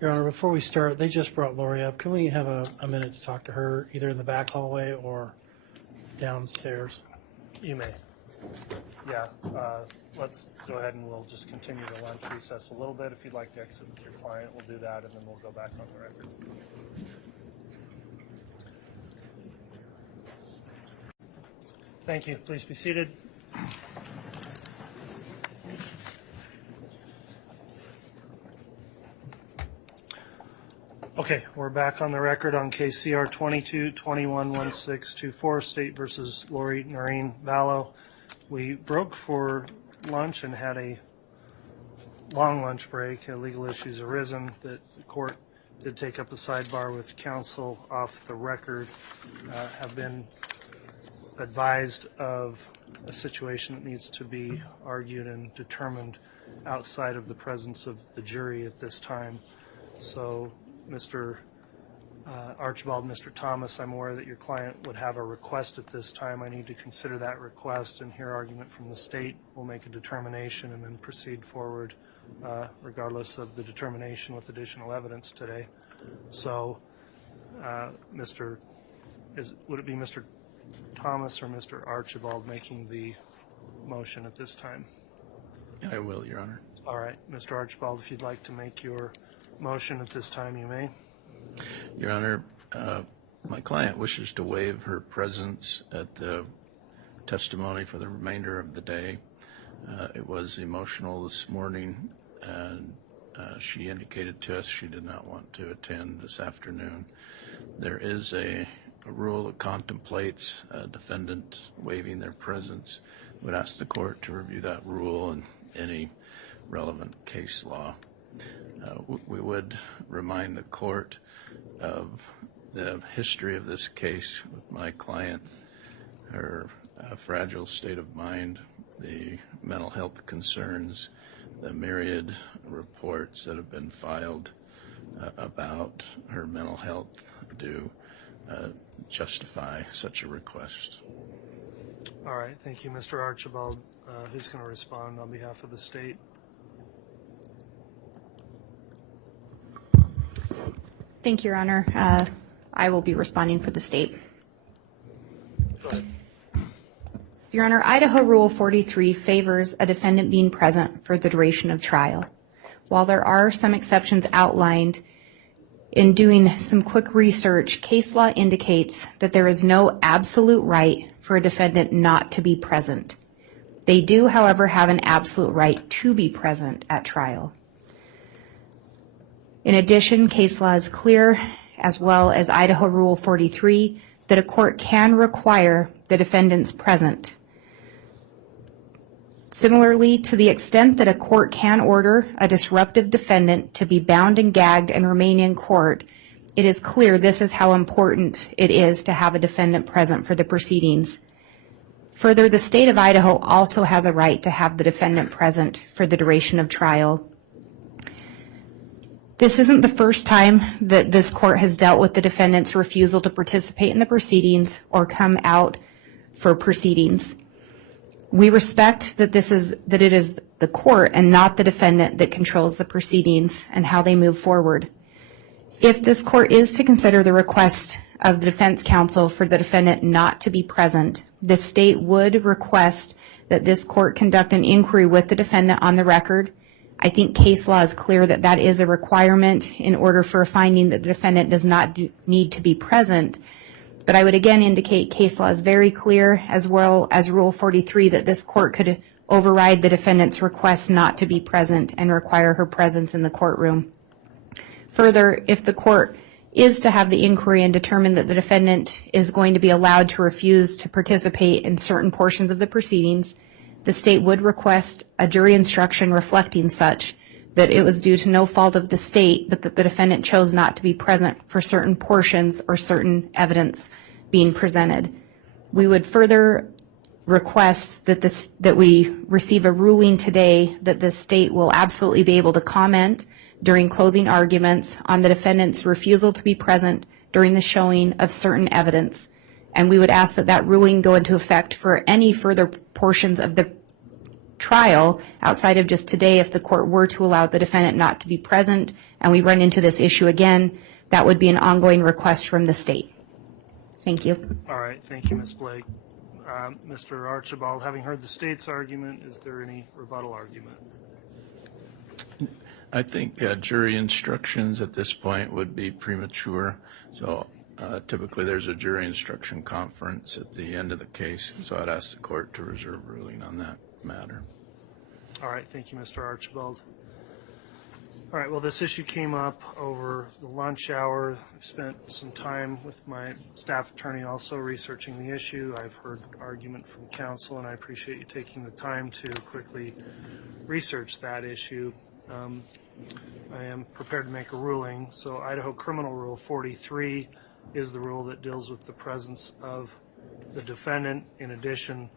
Your Honor, before we start, they just brought Lori up. Can we have a minute to talk to her, either in the back hallway or downstairs? You may. Yeah, let's go ahead and we'll just continue the lunch recess a little bit. If you'd like to exit with your client, we'll do that, and then we'll go back on the record. Thank you. Please be seated. Okay, we're back on the record on case CR 22-21-1624, State versus Lori Noreen Vallow. We broke for lunch and had a long lunch break. Legal issues arisen that the court did take up a sidebar with counsel off the record, have been advised of a situation that needs to be argued and determined outside of the presence of the jury at this time. So Mr. Archibald, Mr. Thomas, I'm aware that your client would have a request at this time. I need to consider that request and hear argument from the state. We'll make a determination and then proceed forward regardless of the determination with additional evidence today. So would it be Mr. Thomas or Mr. Archibald making the motion at this time? I will, Your Honor. All right, Mr. Archibald, if you'd like to make your motion at this time, you may. Your Honor, my client wishes to waive her presence at the testimony for the remainder of the day. It was emotional this morning, and she indicated to us she did not want to attend this afternoon. There is a rule that contemplates a defendant waiving their presence. I would ask the court to review that rule and any relevant case law. We would remind the court of the history of this case with my client, her fragile state of mind, the mental health concerns, the myriad reports that have been filed about her mental health do justify such a request. All right, thank you, Mr. Archibald. Who's going to respond on behalf of the state? Thank you, Your Honor. I will be responding for the state. Go ahead. Your Honor, Idaho Rule 43 favors a defendant being present for the duration of trial. While there are some exceptions outlined, in doing some quick research, case law indicates that there is no absolute right for a defendant not to be present. They do, however, have an absolute right to be present at trial. In addition, case law is clear, as well as Idaho Rule 43, that a court can require the defendants present. Similarly, to the extent that a court can order a disruptive defendant to be bound and gagged and remain in court, it is clear this is how important it is to have a defendant present for the proceedings. Further, the state of Idaho also has a right to have the defendant present for the duration of trial. This isn't the first time that this court has dealt with the defendant's refusal to participate in the proceedings or come out for proceedings. We respect that it is the court and not the defendant that controls the proceedings and how they move forward. If this court is to consider the request of the defense counsel for the defendant not to be present, the state would request that this court conduct an inquiry with the defendant on the record. I think case law is clear that that is a requirement in order for a finding that the defendant does not need to be present. But I would again indicate case law is very clear, as well as Rule 43, that this court could override the defendant's request not to be present and require her presence in the courtroom. Further, if the court is to have the inquiry and determine that the defendant is going to be allowed to refuse to participate in certain portions of the proceedings, the state would request a jury instruction reflecting such, that it was due to no fault of the state, but that the defendant chose not to be present for certain portions or certain evidence being presented. We would further request that we receive a ruling today that the state will absolutely be able to comment during closing arguments on the defendant's refusal to be present during the showing of certain evidence. And we would ask that that ruling go into effect for any further portions of the trial, outside of just today, if the court were to allow the defendant not to be present and we run into this issue again, that would be an ongoing request from the state. Thank you. All right, thank you, Ms. Blake. Mr. Archibald, having heard the state's argument, is there any rebuttal argument? I think jury instructions at this point would be premature. So typically there's a jury instruction conference at the end of the case. So I'd ask the court to reserve ruling on that matter. All right, thank you, Mr. Archibald. All right, well, this issue came up over the lunch hour. I've spent some time with my staff attorney also researching the issue. I've heard argument from counsel, and I appreciate you taking the time to quickly research that issue. I am prepared to make a ruling. So Idaho Criminal Rule 43 is the rule that deals with the presence of the defendant. In addition,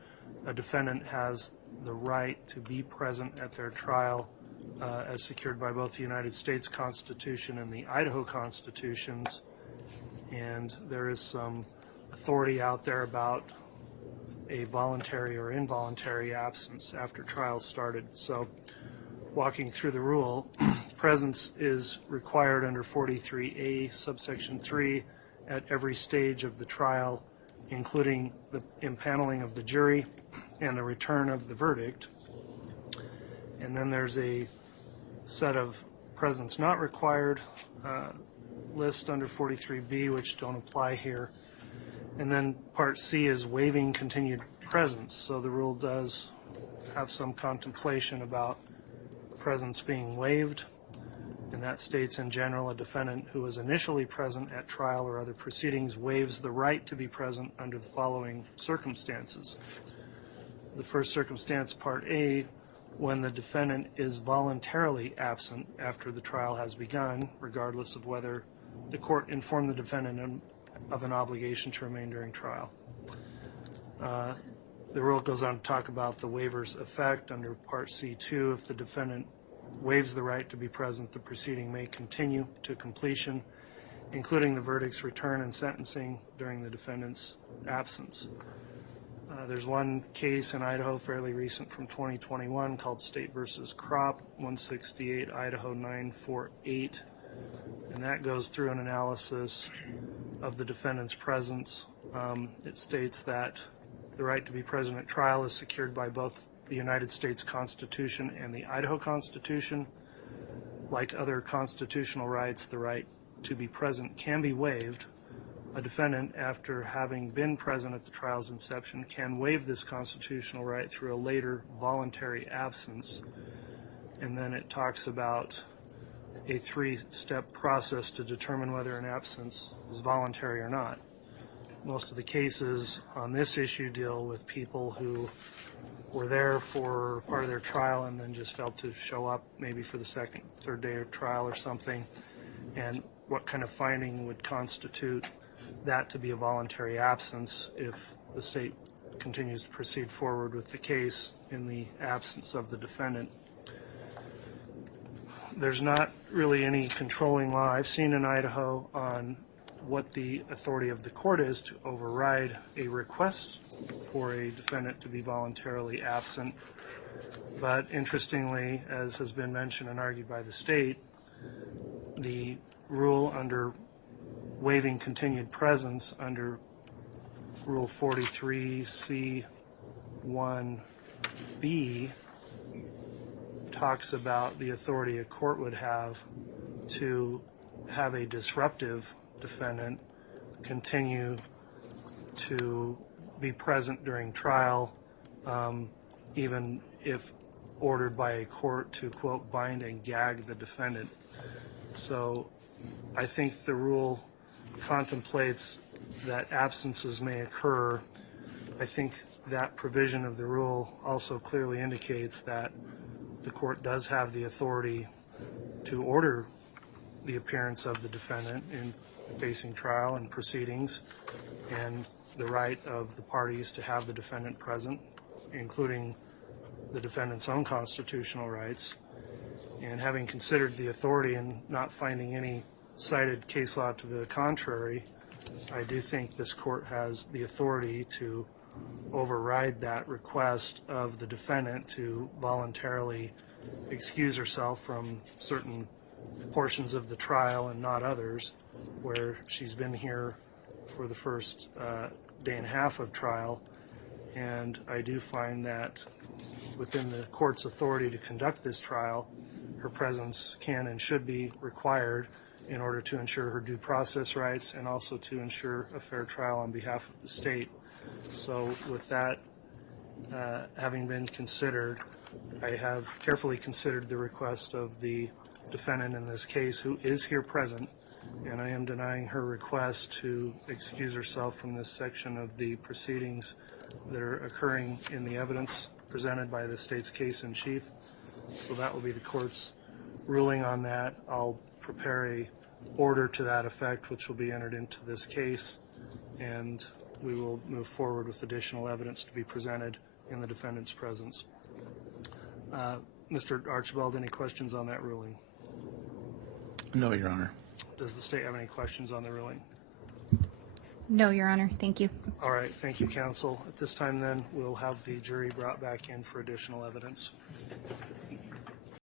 a defendant has the right to be present at their trial as secured by both the United States Constitution and the Idaho Constitutions. And there is some authority out there about a voluntary or involuntary absence after trial started. So walking through the rule, presence is required under 43A subsection 3 at every stage of the trial, including the impaneling of the jury and the return of the verdict. And then there's a set of presence not required list under 43B, which don't apply here. And then Part C is waiving continued presence. So the rule does have some contemplation about presence being waived. And that states, in general, a defendant who was initially present at trial or other proceedings waives the right to be present under the following circumstances. The first circumstance, Part A, when the defendant is voluntarily absent after the trial has begun, regardless of whether the court informed the defendant of an obligation to remain during trial. The rule goes on to talk about the waiver's effect under Part C2. If the defendant waives the right to be present, the proceeding may continue to completion, including the verdict's return and sentencing during the defendant's absence. There's one case in Idaho, fairly recent, from 2021 called State versus Crop, 168 Idaho 948, and that goes through an analysis of the defendant's presence. It states that the right to be present at trial is secured by both the United States Constitution and the Idaho Constitution. Like other constitutional rights, the right to be present can be waived. A defendant, after having been present at the trial's inception, can waive this constitutional right through a later voluntary absence. And then it talks about a three-step process to determine whether an absence is voluntary or not. Most of the cases on this issue deal with people who were there for part of their trial and then just failed to show up maybe for the second, third day of trial or something, and what kind of finding would constitute that to be a voluntary absence if the state continues to proceed forward with the case in the absence of the defendant. There's not really any controlling law I've seen in Idaho on what the authority of the court is to override a request for a defendant to be voluntarily absent. But interestingly, as has been mentioned and argued by the state, the rule under waiving continued presence under Rule 43C1B talks about the authority a court would have to have a disruptive defendant continue to be present during trial, even if ordered by a court to, quote, bind and gag the defendant. So I think the rule contemplates that absences may occur. I think that provision of the rule also clearly indicates that the court does have the authority to order the appearance of the defendant in facing trial and proceedings, and the right of the parties to have the defendant present, including the defendant's own constitutional rights. And having considered the authority and not finding any cited case law to the contrary, I do think this court has the authority to override that request of the defendant to voluntarily excuse herself from certain portions of the trial and not others, where she's been here for the first day and a half of trial. And I do find that within the court's authority to conduct this trial, her presence can and should be required in order to ensure her due process rights and also to ensure a fair trial on behalf of the state. So with that having been considered, I have carefully considered the request of the defendant in this case, who is here present, and I am denying her request to excuse herself from this section of the proceedings that are occurring in the evidence presented by the state's case in chief. So that will be the court's ruling on that. I'll prepare a order to that effect, which will be entered into this case, and we will move forward with additional evidence to be presented in the defendant's presence. Mr. Archibald, any questions on that ruling? No, Your Honor. Does the state have any questions on the ruling? No, Your Honor. Thank you. All right, thank you, counsel. At this time, then, we'll have the jury brought back in for additional evidence.